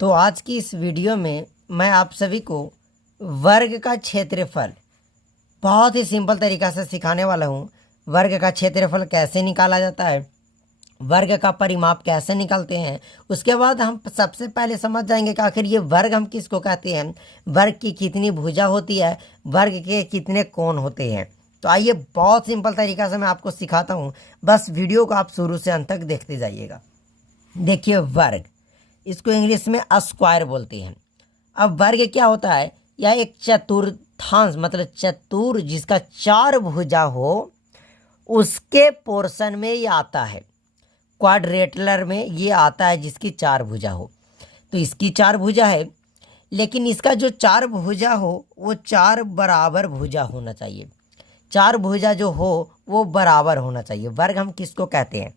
तो आज की इस वीडियो में मैं आप सभी को वर्ग का क्षेत्रफल बहुत ही सिंपल तरीक़ा से सिखाने वाला हूँ। वर्ग का क्षेत्रफल कैसे निकाला जाता है, वर्ग का परिमाप कैसे निकालते हैं। उसके बाद हम सबसे पहले समझ जाएंगे कि आखिर ये वर्ग हम किसको कहते हैं, वर्ग की कितनी भुजा होती है, वर्ग के कितने कोण होते हैं। तो आइए बहुत सिंपल तरीक़ा से मैं आपको सिखाता हूँ, बस वीडियो को आप शुरू से अंत तक देखते जाइएगा। देखिए वर्ग, इसको इंग्लिश में स्क्वायर बोलते हैं। अब वर्ग क्या होता है, यह एक चतुर्थांश मतलब चतुर जिसका चार भुजा हो उसके पोर्शन में ये आता है। क्वाड्रेटलर में ये आता है जिसकी चार भुजा हो। तो इसकी चार भुजा है, लेकिन इसका जो चार भुजा हो वो चार बराबर भुजा होना चाहिए। चार भुजा जो हो वो बराबर होना चाहिए। वर्ग हम किसको कहते हैं,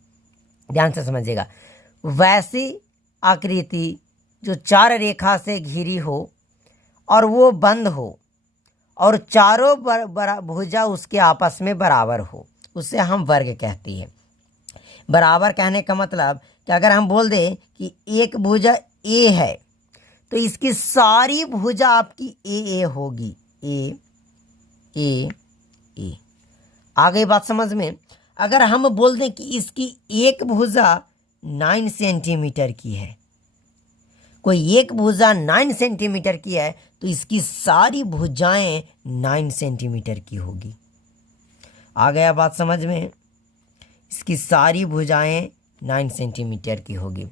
ध्यान से समझिएगा। वैसी आकृति जो चार रेखा से घिरी हो और वो बंद हो और चारों भुजा उसके आपस में बराबर हो, उसे हम वर्ग कहते हैं। बराबर कहने का मतलब कि अगर हम बोल दें कि एक भुजा ए है तो इसकी सारी भुजा आपकी ए होगी। ए ए ए आ गई बात समझ में। अगर हम बोल दें कि इसकी एक भुजा 9 सेंटीमीटर की है, कोई एक भुजा 9 सेंटीमीटर की है तो इसकी सारी भुजाएं 9 सेंटीमीटर की होगी। आ गया बात समझ में, इसकी सारी भुजाएं 9 सेंटीमीटर की होगी।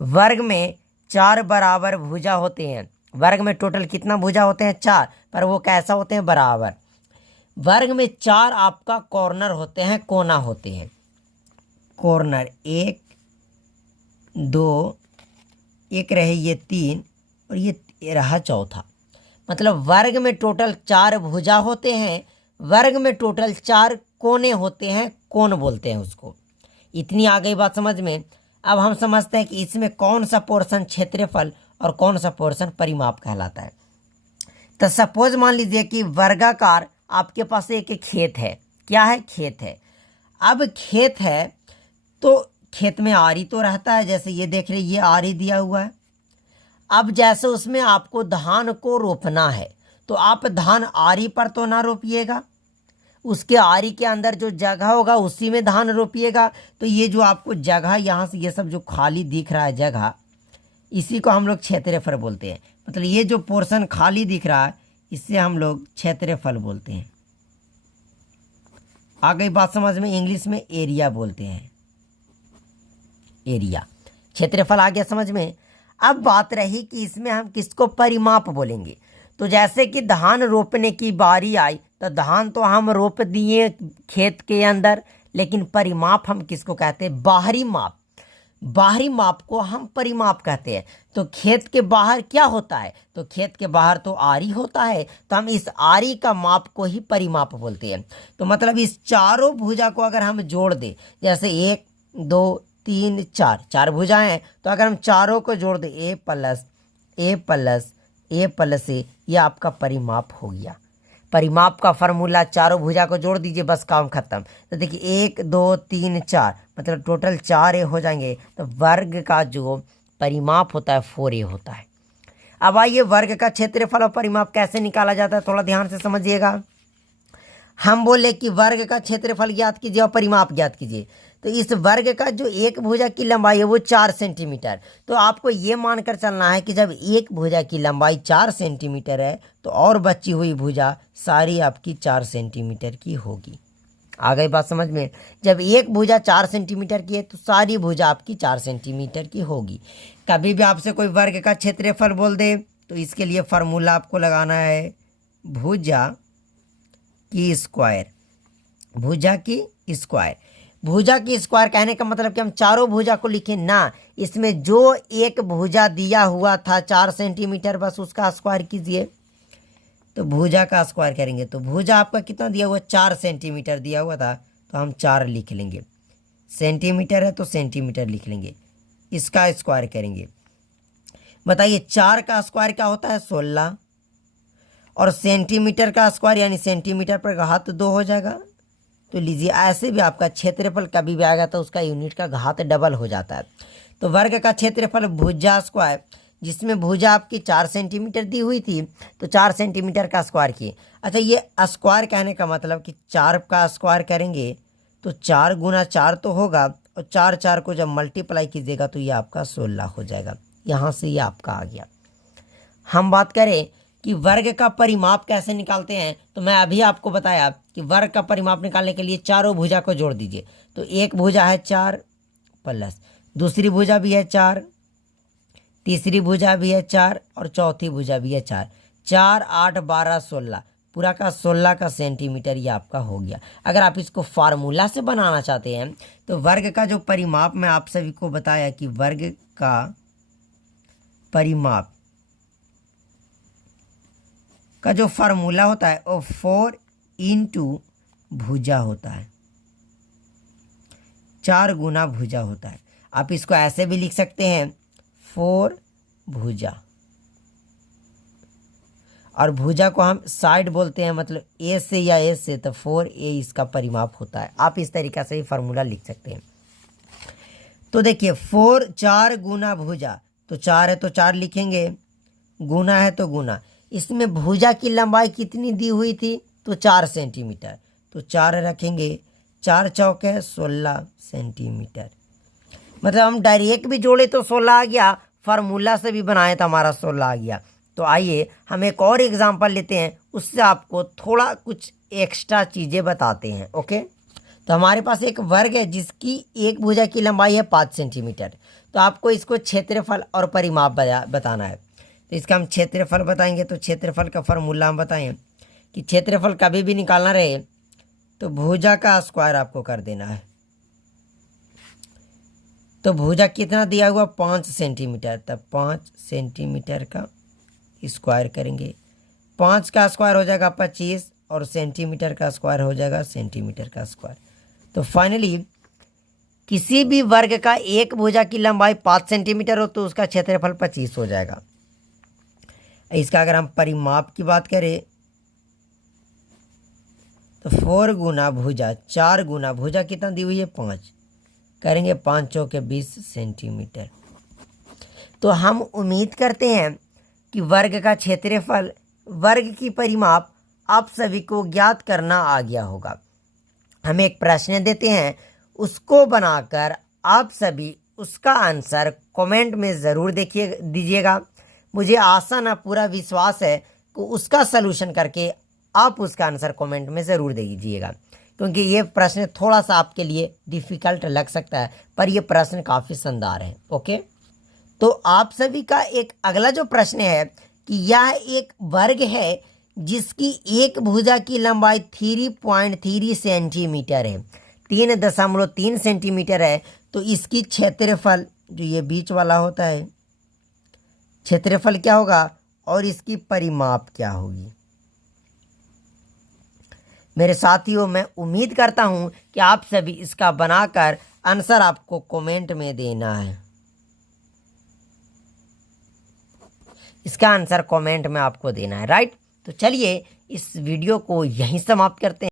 वर्ग में चार बराबर भुजा होते हैं। वर्ग में टोटल कितना भुजा होते हैं, चार, पर वो कैसा होते हैं, बराबर। वर्ग में चार आपका कॉर्नर होते हैं, कोना होते हैं। कॉर्नर 1 2, एक रहे ये 3 और ये रहा चौथा। मतलब वर्ग में टोटल चार भुजा होते हैं, वर्ग में टोटल चार कोने होते हैं, कोण बोलते हैं उसको। इतनी आ गई बात समझ में। अब हम समझते हैं कि इसमें कौन सा पोर्शन क्षेत्रफल और कौन सा पोर्शन परिमाप कहलाता है। तो सपोज मान लीजिए कि वर्गाकार आपके पास एक खेत है। क्या है, खेत है। अब खेत है तो खेत में आरी तो रहता है, जैसे ये देख रहे, ये आरी दिया हुआ है। अब जैसे उसमें आपको धान को रोपना है तो आप धान आरी पर तो ना रोपिएगा, उसके आरी के अंदर जो जगह होगा उसी में धान रोपिएगा। तो ये जो आपको जगह यहाँ से ये सब जो खाली दिख रहा है जगह, इसी को हम लोग क्षेत्रफल बोलते हैं। मतलब ये जो पोर्शन खाली दिख रहा है इससे हम लोग क्षेत्रफल बोलते हैं। आ गई बात समझ में। इंग्लिश में एरिया बोलते हैं, एरिया। क्षेत्रफल आ गया समझ में। अब बात रही कि इसमें हम किसको परिमाप बोलेंगे। तो जैसे कि धान रोपने की बारी आई तो धान तो हम रोप दिए खेत के अंदर, लेकिन परिमाप हम किसको कहते हैं, बाहरी माप। बाहरी माप को हम परिमाप कहते हैं। तो खेत के बाहर क्या होता है, तो खेत के बाहर तो आरी होता है, तो हम इस आरी का माप को ही परिमाप बोलते हैं। तो मतलब इस चारों भुजा को अगर हम जोड़ दें, जैसे 1 2 3 4, चार भुजाएं हैं, तो अगर हम चारों को जोड़ दें ए प्लस ए प्लस ए प्लस ए, ये आपका परिमाप हो गया। परिमाप का फार्मूला, चारों भुजा को जोड़ दीजिए, बस काम खत्म। तो देखिए 1 2 3 4 मतलब टोटल 4 ए हो जाएंगे। तो वर्ग का जो परिमाप होता है 4 ए होता है। अब आइए वर्ग का क्षेत्रफल और परिमाप कैसे निकाला जाता है, थोड़ा ध्यान से समझिएगा। हम बोले कि वर्ग का क्षेत्रफल ज्ञात कीजिए और परिमाप ज्ञात कीजिए। तो इस वर्ग का जो एक भुजा की लंबाई है वो 4 सेंटीमीटर। तो आपको ये मानकर चलना है कि जब एक भुजा की लंबाई 4 सेंटीमीटर है तो और बची हुई भुजा सारी आपकी 4 सेंटीमीटर की होगी। आ गई बात समझ में। जब एक भुजा 4 सेंटीमीटर की है तो सारी भुजा आपकी 4 सेंटीमीटर की होगी। कभी भी आपसे कोई वर्ग का क्षेत्रफल बोल दे तो इसके लिए फार्मूला आपको लगाना है भुजा की स्क्वायर। भुजा की स्क्वायर, भुजा की स्क्वायर कहने का मतलब कि हम चारों भुजा को लिखें ना, इसमें जो एक भुजा दिया हुआ था 4 सेंटीमीटर, बस उसका स्क्वायर कीजिए। तो भुजा का स्क्वायर करेंगे तो भुजा आपका कितना दिया हुआ, 4 सेंटीमीटर दिया हुआ था, तो हम 4 लिख लेंगे। सेंटीमीटर है तो सेंटीमीटर लिख लेंगे, इसका स्क्वायर करेंगे। बताइए 4 का स्क्वायर क्या होता है, 16, और सेंटीमीटर का स्क्वायर यानी सेंटीमीटर पर घात 2 हो जाएगा। तो लीजिए, ऐसे भी आपका क्षेत्रफल कभी भी आएगा तो उसका यूनिट का घात डबल हो जाता है। तो वर्ग का क्षेत्रफल भुजा स्क्वायर जिसमें भुजा आपकी 4 सेंटीमीटर दी हुई थी, तो 4 सेंटीमीटर का स्क्वायर किए। अच्छा, ये स्क्वायर कहने का मतलब कि 4 का स्क्वायर करेंगे तो 4 गुना 4 तो होगा, और 4 4 को जब मल्टीप्लाई कीजिएगा तो ये आपका 16 हो जाएगा। यहाँ से ये आपका आ गया। हम बात करें कि वर्ग का परिमाप कैसे निकालते हैं, तो मैं अभी आपको बताया कि वर्ग का परिमाप निकालने के लिए चारों भुजा को जोड़ दीजिए। तो एक भुजा है 4 प्लस दूसरी भुजा भी है 4, तीसरी भुजा भी है 4 और चौथी भुजा भी है 4। 4 8 12 16, पूरा का 16 का सेंटीमीटर ये आपका हो गया। अगर आप इसको फार्मूला से बनाना चाहते हैं तो वर्ग का जो परिमाप मैं आप सभी को बताया कि वर्ग का परिमाप का जो फार्मूला होता है वो 4 इंटू भुजा होता है, 4 गुना भुजा होता है। आप इसको ऐसे भी लिख सकते हैं 4 भुजा, और भुजा को हम साइड बोलते हैं, मतलब ए से या ए से, तो 4a इसका परिमाप होता है। आप इस तरीक़ा से ही फार्मूला लिख सकते हैं। तो देखिए 4 गुना भुजा, तो 4 है तो 4 लिखेंगे, गुना है तो गुना। इसमें भुजा की लंबाई कितनी दी हुई थी, तो 4 सेंटीमीटर, तो 4 रखेंगे, 4 चौके 16 सेंटीमीटर। मतलब हम डायरेक्ट भी जोड़े तो 16 आ गया, फार्मूला से भी बनाए तो हमारा 16 आ गया। तो आइए हम एक और एग्जांपल लेते हैं, उससे आपको थोड़ा कुछ एक्स्ट्रा चीज़ें बताते हैं। ओके, तो हमारे पास एक वर्ग है जिसकी एक भुजा की लंबाई है 5 सेंटीमीटर। तो आपको इसको क्षेत्रफल और परिमाप बताना है। तो इसका हम क्षेत्रफल बताएंगे। तो क्षेत्रफल का फार्मूला हम बताएं कि क्षेत्रफल कभी भी निकालना रहे तो भुजा का स्क्वायर आपको कर देना है। तो भुजा कितना दिया हुआ 5 सेंटीमीटर, तब 5 सेंटीमीटर का स्क्वायर करेंगे। 5 का स्क्वायर हो जाएगा 25 और सेंटीमीटर का स्क्वायर हो जाएगा सेंटीमीटर का स्क्वायर। तो फाइनली किसी भी वर्ग का एक भुजा की लंबाई 5 सेंटीमीटर हो तो उसका क्षेत्रफल 25 हो जाएगा। इसका अगर हम परिमाप की बात करें तो 4 गुना भुजा, 4 गुना भुजा कितना दी हुई है 5, करेंगे 5 चौके 20 सेंटीमीटर। तो हम उम्मीद करते हैं कि वर्ग का क्षेत्रफल, वर्ग की परिमाप आप सभी को ज्ञात करना आ गया होगा। हम एक प्रश्न देते हैं, उसको बनाकर आप सभी उसका आंसर कमेंट में ज़रूर दीजिएगा। मुझे आशा ना पूरा विश्वास है कि उसका सलूशन करके आप उसका आंसर कमेंट में ज़रूर दीजिएगा, क्योंकि ये प्रश्न थोड़ा सा आपके लिए डिफ़िकल्ट लग सकता है, पर ये प्रश्न काफ़ी शानदार है। ओके, तो आप सभी का एक अगला जो प्रश्न है कि यह एक वर्ग है जिसकी एक भुजा की लंबाई 3.3 सेंटीमीटर है, 3.3 सेंटीमीटर है। तो इसकी क्षेत्रफल, जो ये बीच वाला होता है, क्षेत्रफल क्या होगा और इसकी परिमाप क्या होगी। मेरे साथियों, मैं उम्मीद करता हूं कि आप सभी इसका बनाकर आंसर आपको कमेंट में देना है। इसका आंसर कमेंट में आपको देना है, राइट। तो चलिए इस वीडियो को यहीं समाप्त करते हैं।